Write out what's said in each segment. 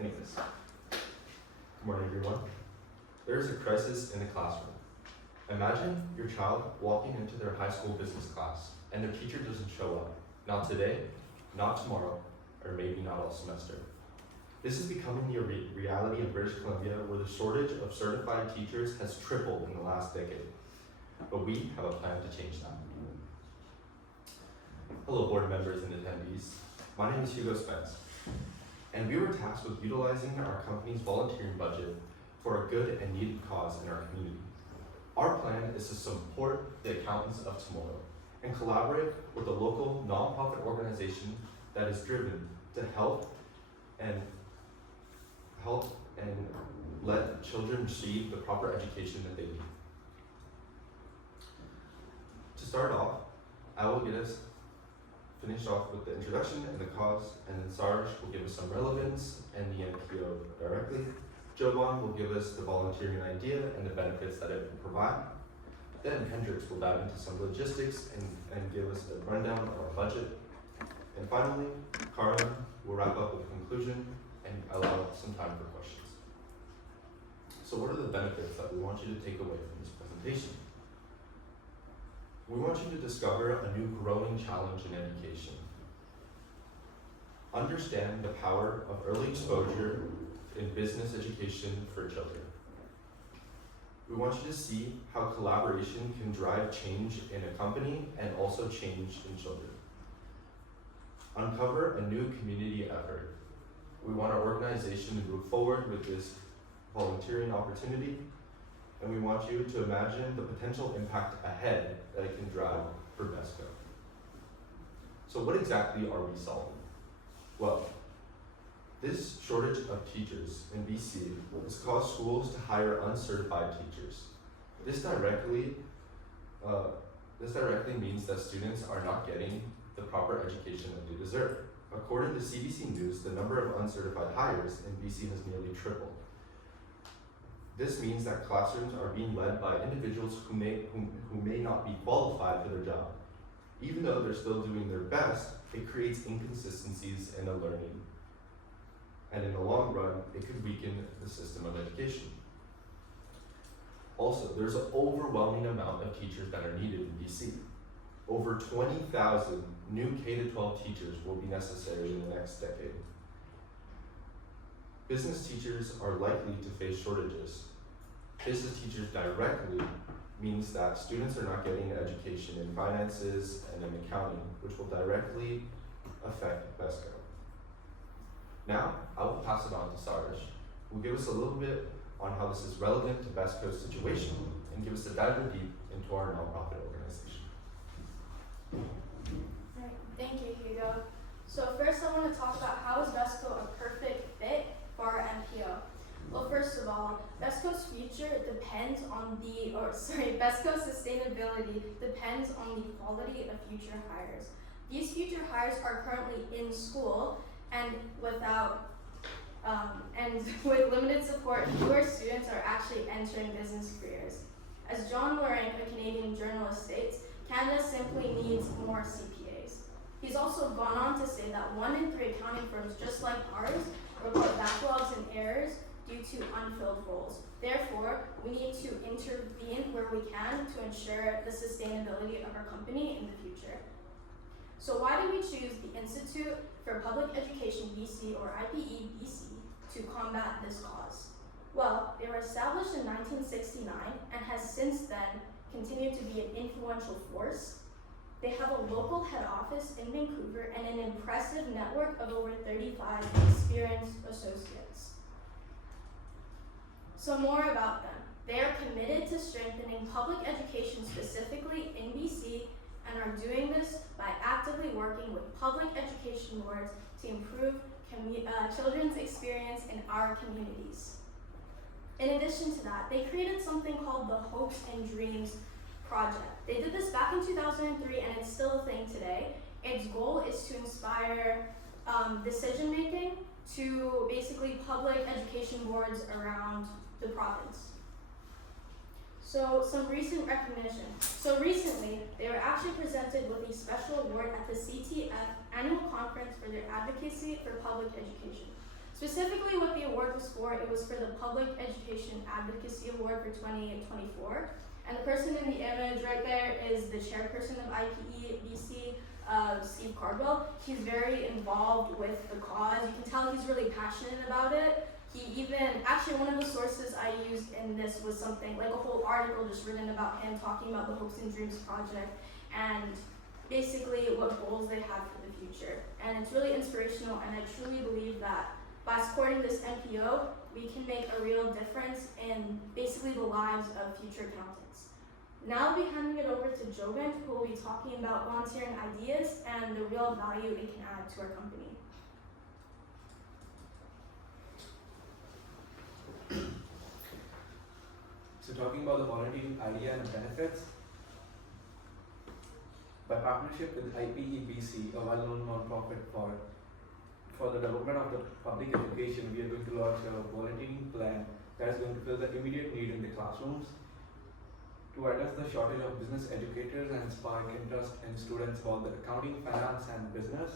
Anyways, good morning everyone. There is a crisis in the classroom. Imagine your child walking into their high school business class and their teacher doesn't show up. Not today, not tomorrow, or maybe not all semester. This is becoming the reality in British Columbia, where the shortage of certified teachers has tripled in the last decade. But we have a plan to change that. Hello board members and attendees. My name is Hugo Spence, and we were tasked with utilizing our company's volunteering budget for a good and needed cause in our community. Our plan is to support the accountants of tomorrow and collaborate with a local nonprofit organization that is driven to help and let children receive the proper education that they need. To start off, I will get us finished off with the introduction and the cause, and then Sarge will give us some relevance and the NPO directly. Jovan will give us the volunteering idea and the benefits that it will provide. Then Hendrix will dive into some logistics and give us a rundown of our budget. And finally, Carla will wrap up with a conclusion and allow some time for questions. So what are the benefits that we want you to take away from this presentation? We want you to discover a new growing challenge in education. Understand the power of early exposure in business education for children. We want you to see how collaboration can drive change in a company and also change in children. Uncover a new community effort. We want our organization to move forward with this volunteering opportunity, and we want you to imagine the potential impact ahead that it can drive for BESCO. So what exactly are we solving? Well, this shortage of teachers in BC has caused schools to hire uncertified teachers. This directly means that students are not getting the proper education that they deserve. According to CBC News, the number of uncertified hires in BC has nearly tripled. This means that classrooms are being led by individuals who may not be qualified for their job. Even though they're still doing their best, it creates inconsistencies in the learning. And in the long run, it could weaken the system of education. Also, there's an overwhelming amount of teachers that are needed in BC. Over 20,000 new K-12 teachers will be necessary in the next decade. Business teachers are likely to face shortages. Business teachers directly means that students are not getting an education in finances and in accounting, which will directly affect BESCO. Now, I will pass it on to Sarge, who will give us a little bit on how this is relevant to BESCO's situation and give us a dive deep into our nonprofit organization. Right. Thank you, Hugo. So first I want to talk about how is BESCO a perfect fit for our NPO. Well, first of all, BESCO's future depends on BESCO's sustainability depends on the quality of future hires. These future hires are currently in school and with limited support, fewer students are actually entering business careers. As John Waring, a Canadian journalist, states, Canada simply needs more CPAs. He's also gone on to say that 1 in 3 accounting firms, just like ours, report backlogs and errors due to unfilled roles. Therefore, we need to intervene where we can to ensure the sustainability of our company in the future. So why did we choose the Institute for Public Education BC, or IPE BC, to combat this cause? Well, they were established in 1969 and has since then continued to be an influential force. They have a local head office in Vancouver and an impressive network of over 35 experienced associates. So more about them. They are committed to strengthening public education specifically in BC and are doing this by actively working with public education boards to improve children's experience in our communities. In addition to that, they created something called the Hopes and Dreams Project. They did this back in 2003 and it's still a thing today. Its goal is to inspire decision making to basically public education boards around the province. So some recent recognition. So recently, they were actually presented with a special award at the CTF annual conference for their advocacy for public education. Specifically what the award was for, it was for the Public Education Advocacy Award for 2024. And the person in the image right there is the chairperson of IPEBC, Steve Cardwell. He's very involved with the cause. You can tell he's really passionate about it. He even, actually one of the sources I used in this was something, like a whole article just written about him talking about the Hopes and Dreams Project and basically what goals they have for the future. And it's really inspirational, and I truly believe that by supporting this NPO, we can make a real difference in basically the lives of future accountants. Now I'll be handing it over to Jovan, who will be talking about volunteering ideas and the real value it can add to our company. So talking about the volunteering idea and benefits, by partnership with IPEBC, a well-known non-profit for the development of the public education, we are going to launch a volunteering plan that is going to fill the immediate need in the classrooms to address the shortage of business educators and spark interest in students about the accounting, finance, and business.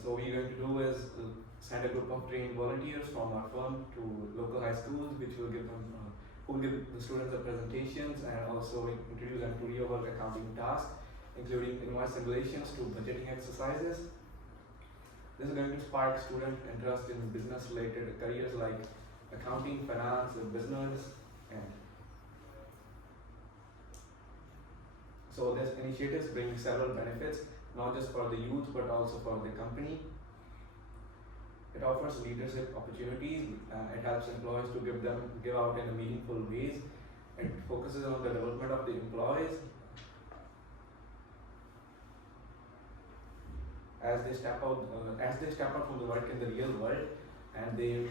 So what we're going to do is send a group of trained volunteers from our firm to local high schools, which will give them, who will give the students the presentations and also introduce them to real world accounting tasks, including invoice simulations to budgeting exercises. This is going to spark student interest in business related careers like accounting, finance, business, and so this initiatives bring several benefits, not just for the youth but also for the company. It offers leadership opportunities. It helps employees to give out in a meaningful ways. It focuses on the development of the employees as they step out from the work in the real world, and they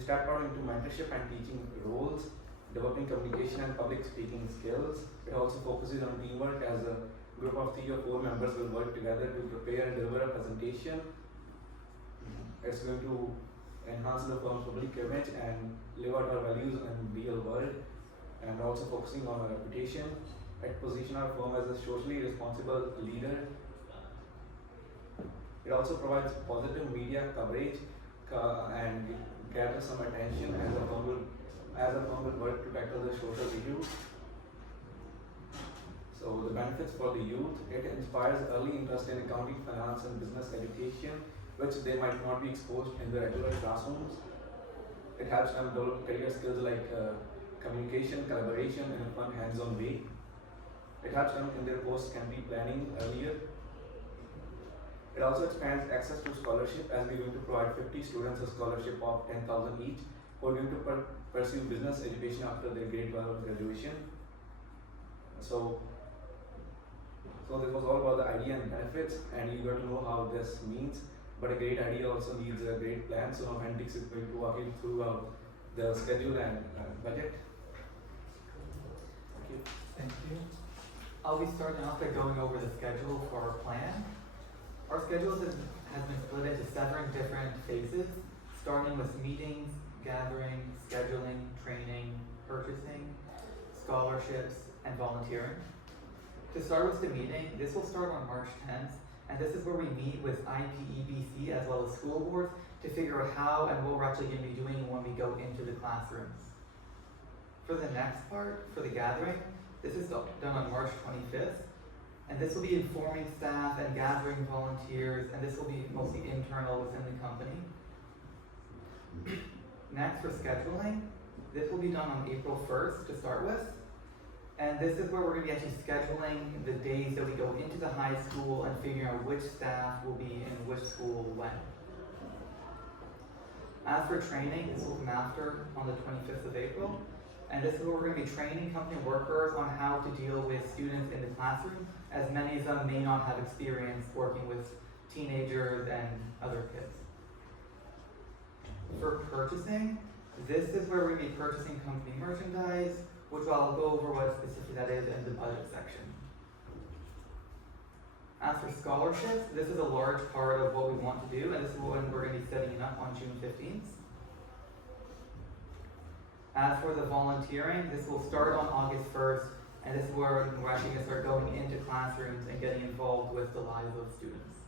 step out into mentorship and teaching roles, developing communication and public speaking skills. It also focuses on teamwork, as a group of 3 or 4 members will work together to prepare and deliver a presentation. It's going to enhance the firm's public image and live out our values in the real world, and also focusing on our reputation. It positions our firm as a socially responsible leader. It also provides positive media coverage and gather some attention as a firm will work to tackle the social issues. So the benefits for the youth: it inspires early interest in accounting, finance, and business education, which they might not be exposed in the regular classrooms. It helps them develop career skills like communication, collaboration in a fun, hands-on way. It helps them in their post-secondary planning earlier. It also expands access to scholarship, as we're going to provide 50 students a scholarship of 10,000 each who are going to pursue business education after their grade 12 graduation. So this was all about the idea and benefits, and you got to know how this means. But a great idea also needs a great plan. So now Hendrix is going to walk you through the schedule and budget. Thank you. Thank you. I'll be starting off by going over the schedule for our plan. Our schedule has been split into 7 different phases, starting with meetings, gathering, scheduling, training, purchasing, scholarships, and volunteering. To start with the meeting, this will start on March 10th, and this is where we meet with IPEBC as well as school boards to figure out how and what we're actually going to be doing when we go into the classrooms. For the next part, for the gathering, this is done on March 25th, and this will be informing staff and gathering volunteers, and this will be mostly internal within the company. Next, for scheduling, this will be done on April 1st to start with. And this is where we're going to be actually scheduling the days that we go into the high school and figuring out which staff will be in which school when. As for training, this will come after on the 25th of April. And this is where we're going to be training company workers on how to deal with students in the classroom, as many of them may not have experience working with teenagers and other kids. For purchasing, this is where we're going to be purchasing company merchandise, which I'll go over what specifically that is in the budget section. As for scholarships, this is a large part of what we want to do, and this is when we're going to be setting it up on June 15th. As for the volunteering, this will start on August 1st And this is where we're actually going to start going into classrooms and getting involved with the lives of students.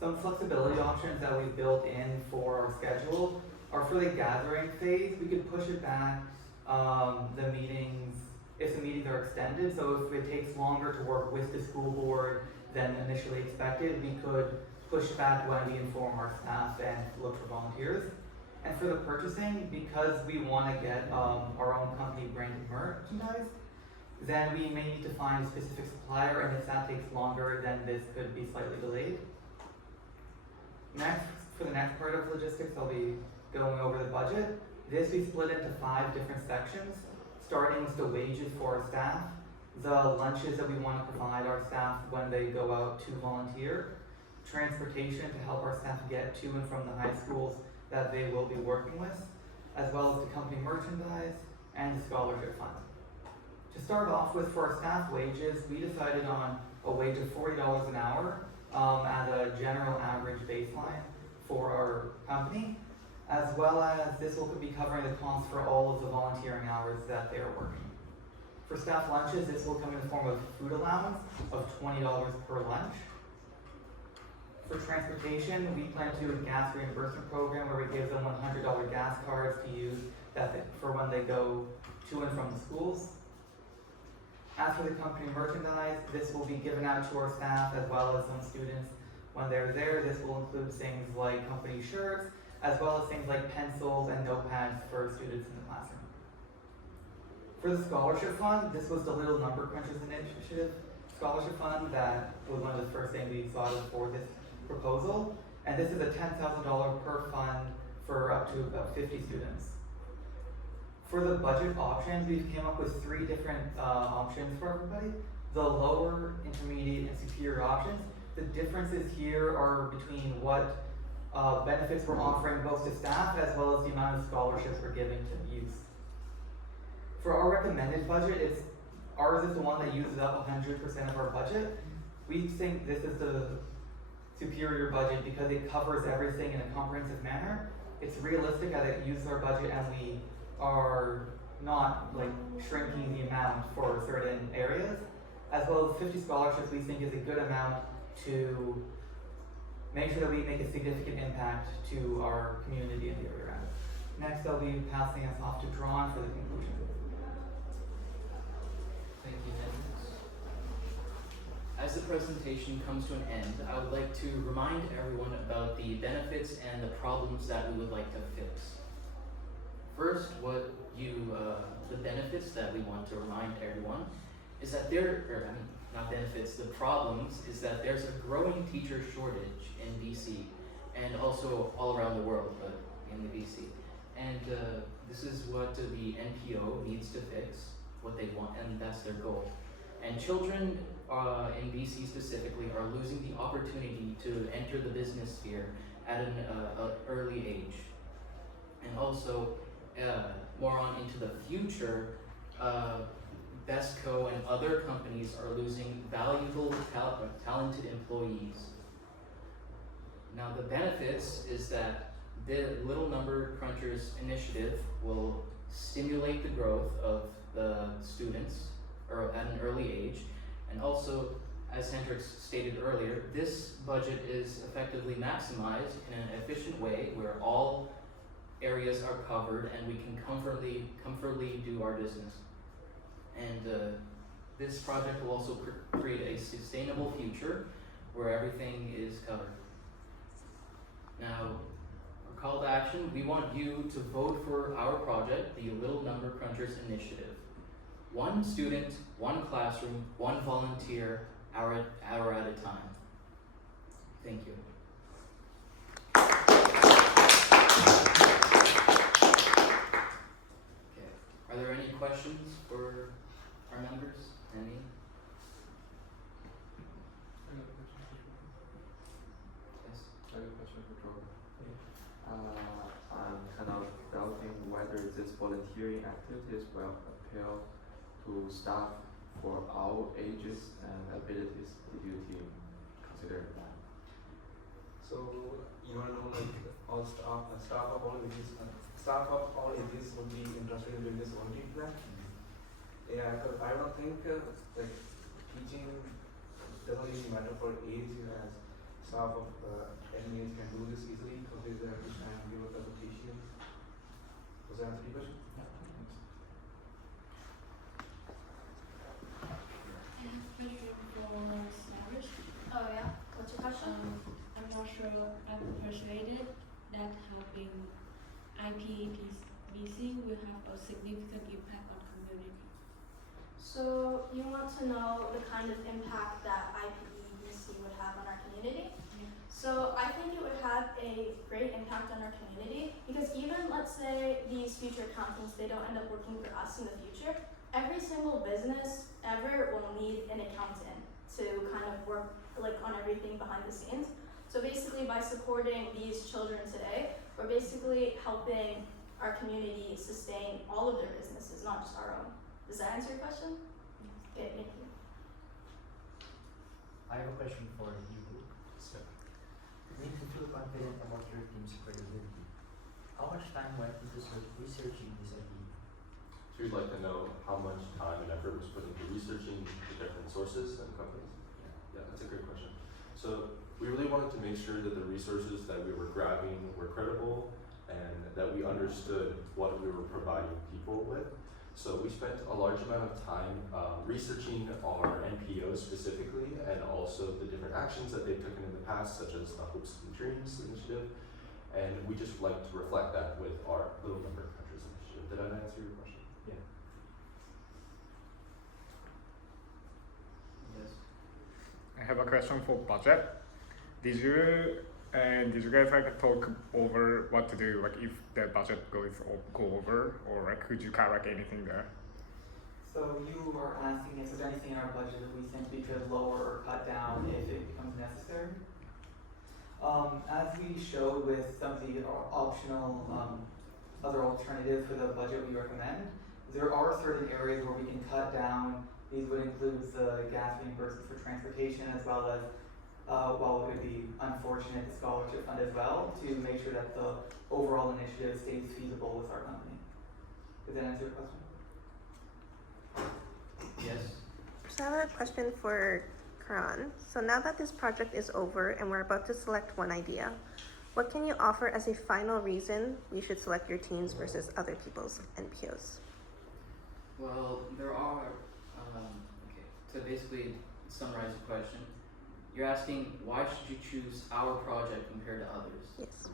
Some flexibility options that we've built in for our schedule are for the gathering phase. We could push it back, the meetings, if the meetings are extended. So if it takes longer to work with the school board than initially expected, we could push back when we inform our staff and look for volunteers. And for the purchasing, because we want to get our own company branded merchandise, then we may need to find a specific supplier, and if that takes longer, then this could be slightly delayed. Next, for the next part of logistics, I'll be going over the budget. This we split into 5 different sections, starting with the wages for our staff, the lunches that we want to provide our staff when they go out to volunteer, transportation to help our staff get to and from the high schools that they will be working with, as well as the company merchandise and the scholarship fund. To start off with, for our staff wages, we decided on a wage of $40 an hour as a general average baseline for our company, as well as this will be covering the cost for all of the volunteering hours that they're working. For staff lunches, this will come in the form of food allowance of $20 per lunch. For transportation, we plan to do a gas reimbursement program where we give them $100 gas cards to use for when they go to and from the schools. As for the company merchandise, this will be given out to our staff as well as some students when they're there. This will include things like company shirts, as well as things like pencils and notepads for students in the classroom. For the scholarship fund, this was the Little Number Crunchers Initiative scholarship fund that was one of the first things we thought of for this proposal. And this is a $10,000 per fund for up to about 50 students. For the budget options, we came up with 3 different options for everybody. The lower, intermediate, and superior options. The differences here are between what benefits we're offering both to staff as well as the amount of scholarships we're giving to youth. For our recommended budget, ours is the one that uses up 100% of our budget. We think this is the superior budget because it covers everything in a comprehensive manner. It's realistic as it uses our budget, and we are not like shrinking the amount for certain areas. As well as 50 scholarships, we think is a good amount to make sure that we make a significant impact to our community and the area around. Next, I'll be passing us off to Drawn for the conclusion. Thank you, Nicholas. As the presentation comes to an end, I would like to remind everyone about the benefits and the problems that we would like to fix. First, the benefits that we want to remind everyone is that the problems is that there's a growing teacher shortage in BC and also all around the world, but in the BC. And this is what the NPO needs to fix, what they want, and that's their goal. And children in BC specifically are losing the opportunity to enter the business sphere at an early age. And also, more on into the future, Besco and other companies are losing valuable, talented employees. Now the benefits is that the Little Number Crunchers initiative will stimulate the growth of the students at an early age, and also, as Hendrix stated earlier, this budget is effectively maximized in an efficient way where all areas are covered and we can comfortably do our business. And this project will also create a sustainable future where everything is covered. Now, our call to action, we want you to vote for our project, the Little Number Crunchers Initiative. 1 student, 1 classroom, 1 volunteer, hour at a time. Thank you. Okay, are there any questions for our members? Any? Yes. I have a question for Jordan. I'm kind of doubting whether this volunteering activities will appeal to staff for all ages and abilities. Did you team consider that? So you want to know like all staff of all ages would be interested in doing this volunteering plan? Yeah, because I don't think like teaching doesn't really matter for age, as staff of any age can do this easily because they have to stand and give a presentation. Does that answer your question? Thanks. I have a question for Cyrus. Oh yeah, what's your question? I'm not sure I'm persuaded that helping IPBC will have a significant impact on community. So you want to know the kind of impact that IPEBC would have on our community? Yeah. So I think it would have a great impact on our community because even let's say these future accountants, they don't end up working for us in the future. Every single business ever will need an accountant to kind of work like on everything behind the scenes. So basically by supporting these children today, we're basically helping our community sustain all of their businesses, not just our own. Does that answer your question? Okay, thank you. I have a question for you. So, Make you feel confident about your team's credibility. How much time went into researching this idea? so you'd like to know how much time and effort was put into researching the different sources and companies? Yeah, that's a great question. So we really wanted to make sure that the resources that we were grabbing were credible and that we understood what we were providing people with. So we spent a large amount of time researching our NPOs specifically and also the different actions that they've taken in the past, such as the Hopes and Dreams initiative. And we just like to reflect that with our Little Number of Countries initiative. Did I answer your question? Yeah. Yes. I have a question for budget. Did you guys like talk over what to do, like if the budget go over, or like could you cut like anything there? So you are asking if there's anything in our budget that we think we could lower or cut down if it becomes necessary? As we showed with some of the optional other alternatives for the budget we recommend, there are certain areas where we can cut down. These would include the gas reimbursement for transportation, as well as while it would be unfortunate, the scholarship fund as well, to make sure that the overall initiative stays feasible with our company. Does that answer your question? Yes. So I have a question for Karan. So now that this project is over and we're about to select one idea, what can you offer as a final reason we should select your teams versus other people's NPOs? Well, there are, okay, to basically summarize the question, you're asking why should you choose our project compared to others? Yes.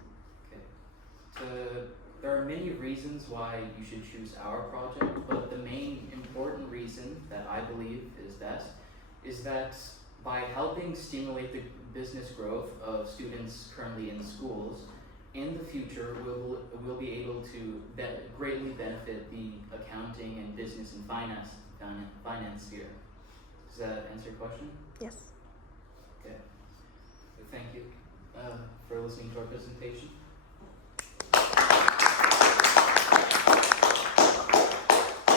Okay. There are many reasons why you should choose our project, but the main important reason that I believe is best is that by helping stimulate the business growth of students currently in schools, in the future we'll be able to greatly benefit the accounting and business and finance sphere. Does that answer your question? Yes. Okay. Thank you for listening to our presentation.